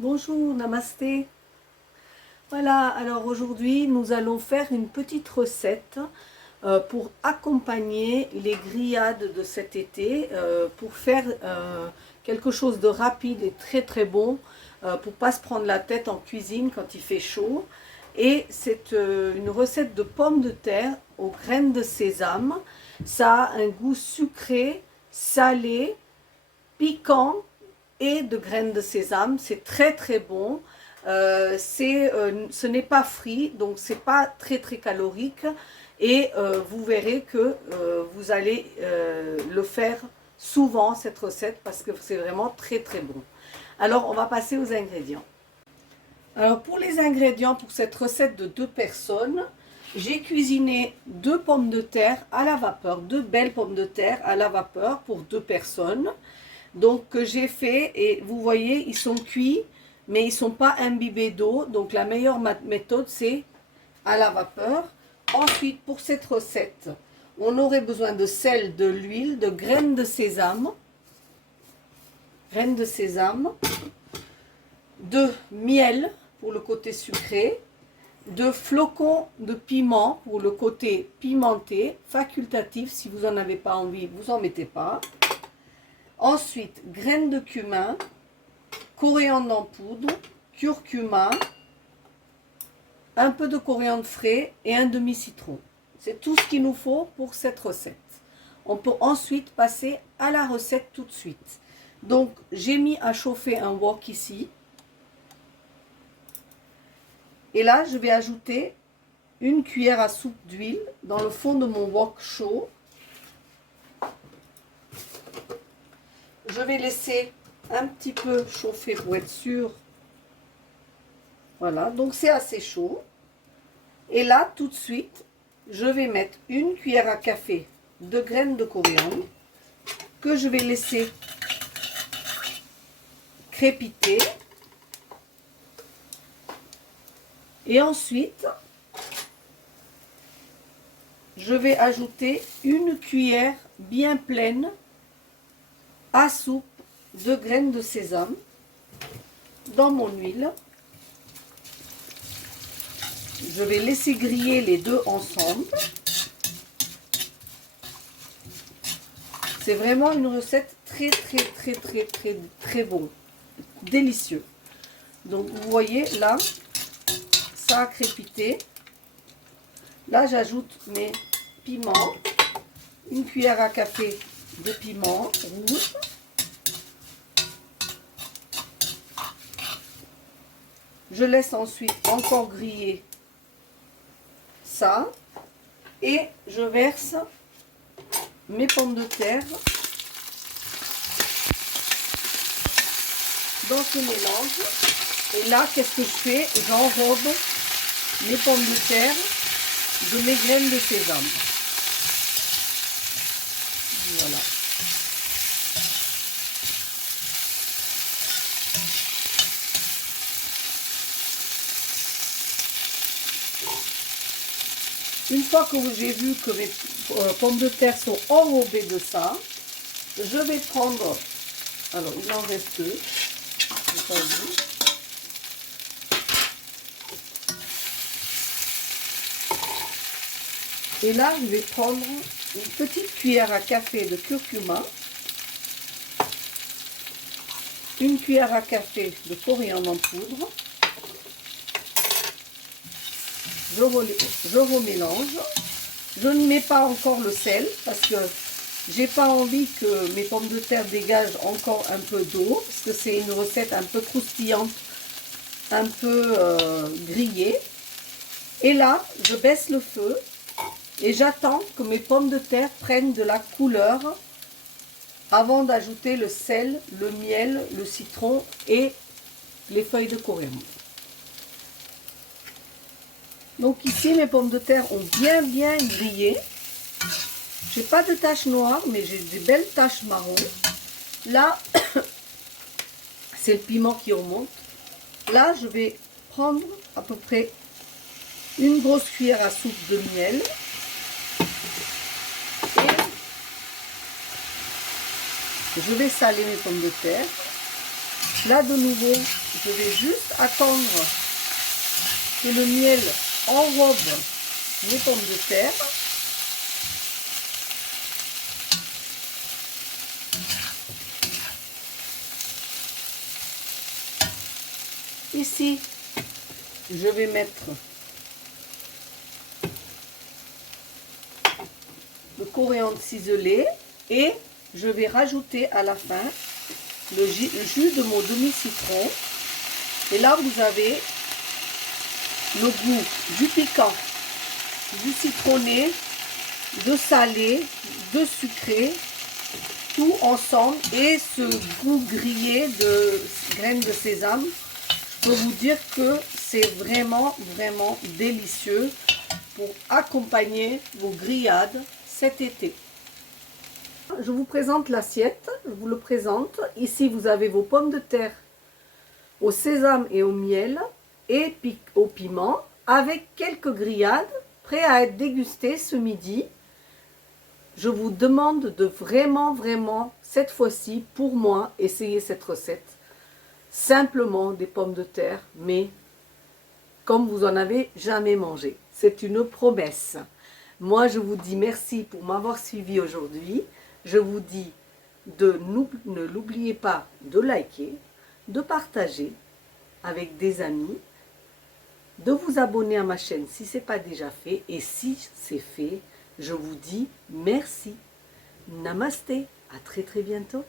Bonjour, namasté. Voilà, alors aujourd'hui nous allons faire une petite recette pour accompagner les grillades de cet été, pour faire quelque chose de rapide et très très bon, pour pas se prendre la tête en cuisine quand il fait chaud. Et c'est une recette de pommes de terre aux graines de sésame. Ça a un goût sucré, salé, piquant et de graines de sésame. C'est très très bon. Ce n'est pas frit, donc c'est pas très très calorique. Et vous verrez que vous allez le faire souvent, cette recette, parce que c'est vraiment très très bon. Alors on va passer aux ingrédients. Alors pour les ingrédients pour cette recette de 2 personnes, j'ai cuisiné 2 pommes de terre à la vapeur, 2 belles pommes de terre à la vapeur pour 2 personnes. Donc que j'ai fait, et vous voyez, ils sont cuits, mais ils ne sont pas imbibés d'eau. Donc la meilleure méthode, c'est à la vapeur. Ensuite, pour cette recette, on aurait besoin de sel, de l'huile, de graines de sésame, de miel pour le côté sucré, de flocons de piment pour le côté pimenté, facultatif. Si vous n'en avez pas envie, vous n'en mettez pas. Ensuite, graines de cumin, coriandre en poudre, curcuma, un peu de coriandre frais et un demi-citron. C'est tout ce qu'il nous faut pour cette recette. On peut ensuite passer à la recette tout de suite. Donc, j'ai mis à chauffer un wok ici. Et là, je vais ajouter une cuillère à soupe d'huile dans le fond de mon wok chaud. Je vais laisser un petit peu chauffer pour être sûr. Voilà, donc c'est assez chaud. Et là, tout de suite, je vais mettre une cuillère à café de graines de coriandre que je vais laisser crépiter. Et ensuite, je vais ajouter une cuillère bien pleine à soupe de graines de sésame dans mon huile. Je vais laisser griller les deux ensemble. C'est vraiment une recette très très bon, délicieux. Donc vous voyez là, ça a crépité. Là j'ajoute mes piments, une cuillère à café de piment rouge. Je laisse ensuite encore griller ça et je verse mes pommes de terre dans ce mélange. Et là, qu'est-ce que je fais? J'enrobe mes pommes de terre de mes graines de sésame. Voilà. Une fois que j'ai vu que mes pommes de terre sont enrobées de ça, je vais prendre, alors il en reste deux, et là je vais prendre une petite cuillère à café de curcuma, une cuillère à café de coriandre en poudre. Je remélange. Je ne mets pas encore le sel parce que j'ai pas envie que mes pommes de terre dégagent encore un peu d'eau, parce que c'est une recette un peu croustillante, un peu grillée. Et là, je baisse le feu et j'attends que mes pommes de terre prennent de la couleur avant d'ajouter le sel, le miel, le citron et les feuilles de coriandre. Donc ici, mes pommes de terre ont bien grillé. J'ai pas de taches noires, mais j'ai des belles taches marron. Là, c'est le piment qui remonte. Là, je vais prendre à peu près une grosse cuillère à soupe de miel. Et je vais saler mes pommes de terre. Là, de nouveau, je vais juste attendre que le miel enrobe mes pommes de terre. Ici, je vais mettre le coriandre ciselé et je vais rajouter à la fin le jus de mon demi-citron. Et là, vous avez le goût du piquant, du citronné, de salé, de sucré, tout ensemble. Et ce goût grillé de graines de sésame, je peux vous dire que c'est vraiment, vraiment délicieux pour accompagner vos grillades cet été. Je vous présente l'assiette, je vous le présente. Ici, vous avez vos pommes de terre au sésame et au miel et au piment avec quelques grillades prêts à être dégustées ce midi. Je vous demande de vraiment, cette fois-ci, pour moi, essayer cette recette. Simplement des pommes de terre, mais comme vous en avez jamais mangé. C'est une promesse. Moi, je vous dis merci pour m'avoir suivi aujourd'hui. Je vous dis ne l'oubliez pas de liker, de partager avec des amis, de vous abonner à ma chaîne si ce n'est pas déjà fait. Et si c'est fait, je vous dis merci. Namasté. À très bientôt.